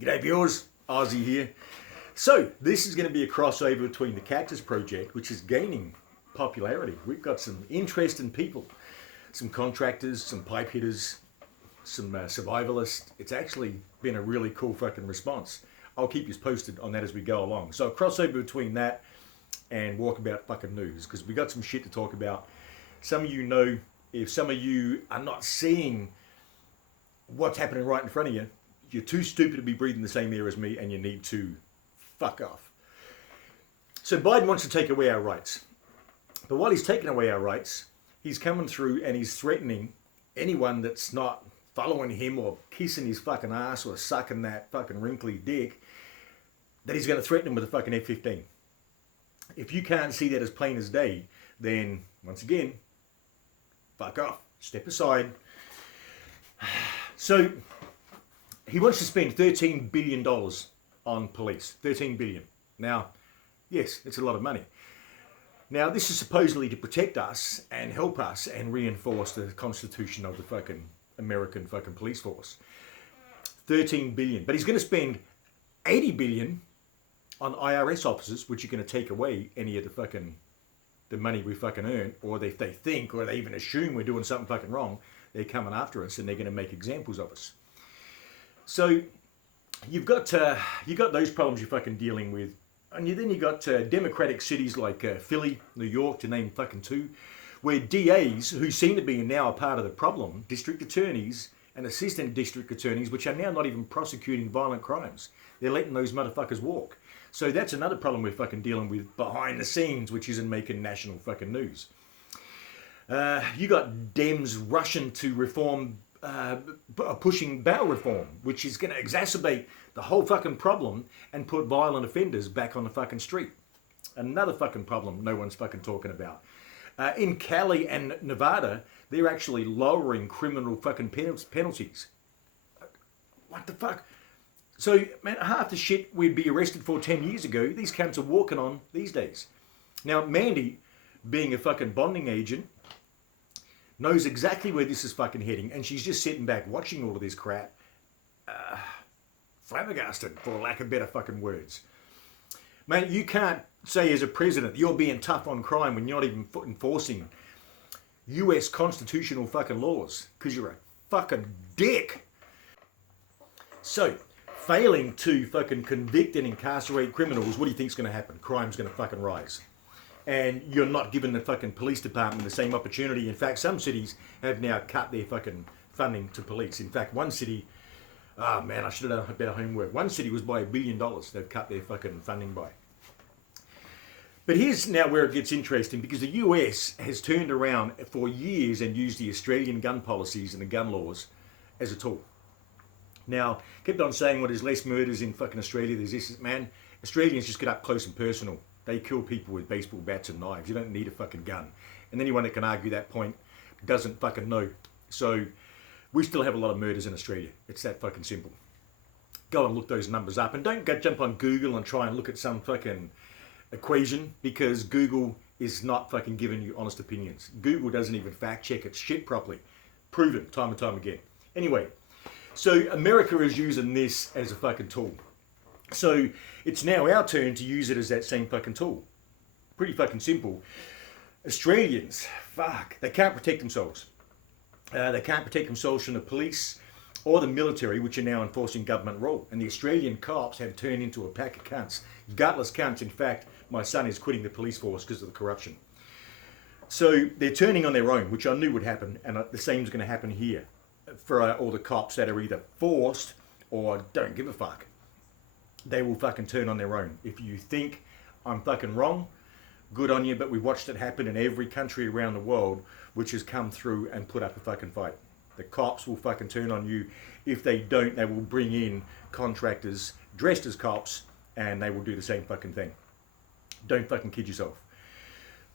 G'day viewers, Aussie here. So this is going to be a crossover between the Cactus Project, which is gaining popularity. We've got some interesting people, some contractors, some pipe hitters, some survivalists. It's actually been a really cool fucking response. I'll keep you posted on that as we go along. So a crossover between that and Walkabout fucking news, because we got some shit to talk about. Some of you know, if some of you are not seeing what's happening right in front of you, you're too stupid to be breathing the same air as me, and you need to fuck off. So Biden wants to take away our rights. But while he's taking away our rights, he's coming through and he's threatening anyone that's not following him or kissing his fucking ass or sucking that fucking wrinkly dick, that he's going to threaten him with a fucking F-15. If you can't see that as plain as day, then once again, fuck off. Step aside. So he wants to spend $13 billion on police. $13 billion. Now, yes, it's a lot of money. Now, this is supposedly to protect us and help us and reinforce the constitution of the fucking American fucking police force. $13 billion. But he's going to spend $80 billion on IRS officers, which are going to take away any of the money we fucking earn, or if they think or they even assume we're doing something fucking wrong, they're coming after us and they're going to make examples of us. So you've got those problems you're fucking dealing with, and then you got democratic cities like Philly, New York, to name fucking two, where DAs, who seem to be now a part of the problem, district attorneys and assistant district attorneys, which are now not even prosecuting violent crimes. They're letting those motherfuckers walk. So that's another problem we're fucking dealing with behind the scenes, which isn't making national fucking news. You got Dems rushing to reform, pushing bail reform, which is going to exacerbate the whole fucking problem and put violent offenders back on the fucking street. Another fucking problem no one's fucking talking about. In Cali and Nevada, they're actually lowering criminal fucking penalties. What the fuck? So, man, half the shit we'd be arrested for 10 years ago, these cunts are walking on these days. Now, Mandy, being a fucking bonding agent, knows exactly where this is fucking heading, and she's just sitting back watching all of this crap, flabbergasted, for lack of better fucking words. Man, you can't say as a president you're being tough on crime when you're not even enforcing US constitutional fucking laws, because you're a fucking dick. So, failing to fucking convict and incarcerate criminals, what do you think's going to happen? Crime's going to fucking rise. And you're not giving the fucking police department the same opportunity. In fact, some cities have now cut their fucking funding to police. In fact, one city, I should have done better homework. One city was by $1 billion they've cut their fucking funding by. But here's now where it gets interesting, because the US has turned around for years and used the Australian gun policies and the gun laws as a tool. Now, kept on saying, well, there's less murders in fucking Australia, there's this, man. Australians just get up close and personal. They kill people with baseball bats and knives. You don't need a fucking gun. And anyone that can argue that point doesn't fucking know. So we still have a lot of murders in Australia. It's that fucking simple. Go and look those numbers up. And don't go jump on Google and try and look at some fucking equation, because Google is not fucking giving you honest opinions. Google doesn't even fact check its shit properly. Proven time and time again. Anyway, so America is using this as a fucking tool. So it's now our turn to use it as that same fucking tool. Pretty fucking simple. Australians, fuck, they can't protect themselves. They can't protect themselves from the police or the military, which are now enforcing government rule. And the Australian cops have turned into a pack of cunts. Gutless cunts. In fact, my son is quitting the police force because of the corruption. So they're turning on their own, which I knew would happen, and the same is going to happen here for all the cops that are either forced or don't give a fuck. They will fucking turn on their own. If you think I'm fucking wrong, good on you, but we've watched it happen in every country around the world which has come through and put up a fucking fight. The cops will fucking turn on you. If they don't, they will bring in contractors dressed as cops, and they will do the same fucking thing. Don't fucking kid yourself.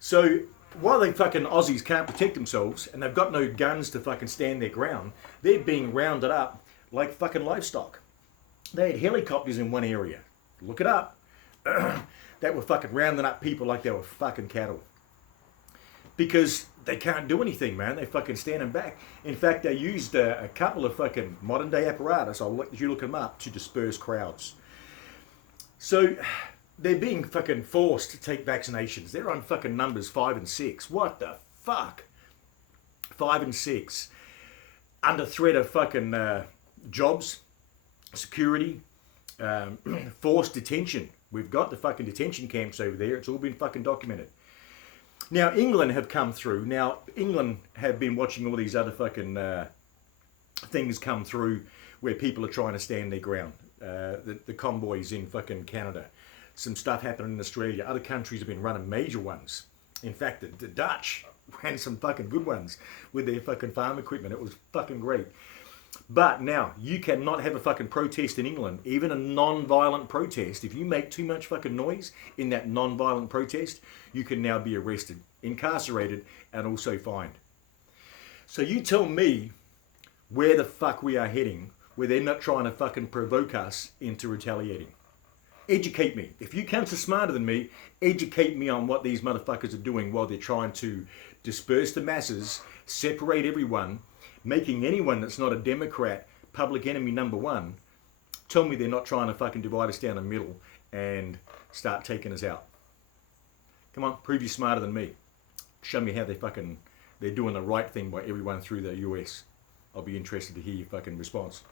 So while they fucking Aussies can't protect themselves and they've got no guns to fucking stand their ground, they're being rounded up like fucking livestock. They had helicopters in one area. Look it up. That were fucking rounding up people like they were fucking cattle. because they can't do anything, man. They're fucking standing back. In fact, they used a couple of fucking modern day apparatus, I'll let you look them up, to disperse crowds. So they're being fucking forced to take vaccinations. They're on fucking numbers 5 and 6. What the fuck? 5 and 6. Under threat of fucking jobs, security, forced detention. We've got the fucking detention camps over there. It's all been fucking documented. Now, England have come through. Now, England have been watching all these other fucking things come through where people are trying to stand their ground. The convoys in fucking Canada. Some stuff happening in Australia. Other countries have been running major ones. In fact, the Dutch ran some fucking good ones with their fucking farm equipment. It was fucking great. But now, you cannot have a fucking protest in England, even a non-violent protest. If you make too much fucking noise in that non-violent protest, you can now be arrested, incarcerated, and also fined. So you tell me where the fuck we are heading, where they're not trying to fucking provoke us into retaliating. Educate me. If you come to smarter than me, educate me on what these motherfuckers are doing while they're trying to disperse the masses, separate everyone, making anyone that's not a Democrat public enemy number one. Tell me they're not trying to fucking divide us down the middle and start taking us out. Come on, prove you're smarter than me. Show me how they're doing the right thing by everyone through the US. I'll be interested to hear your fucking response.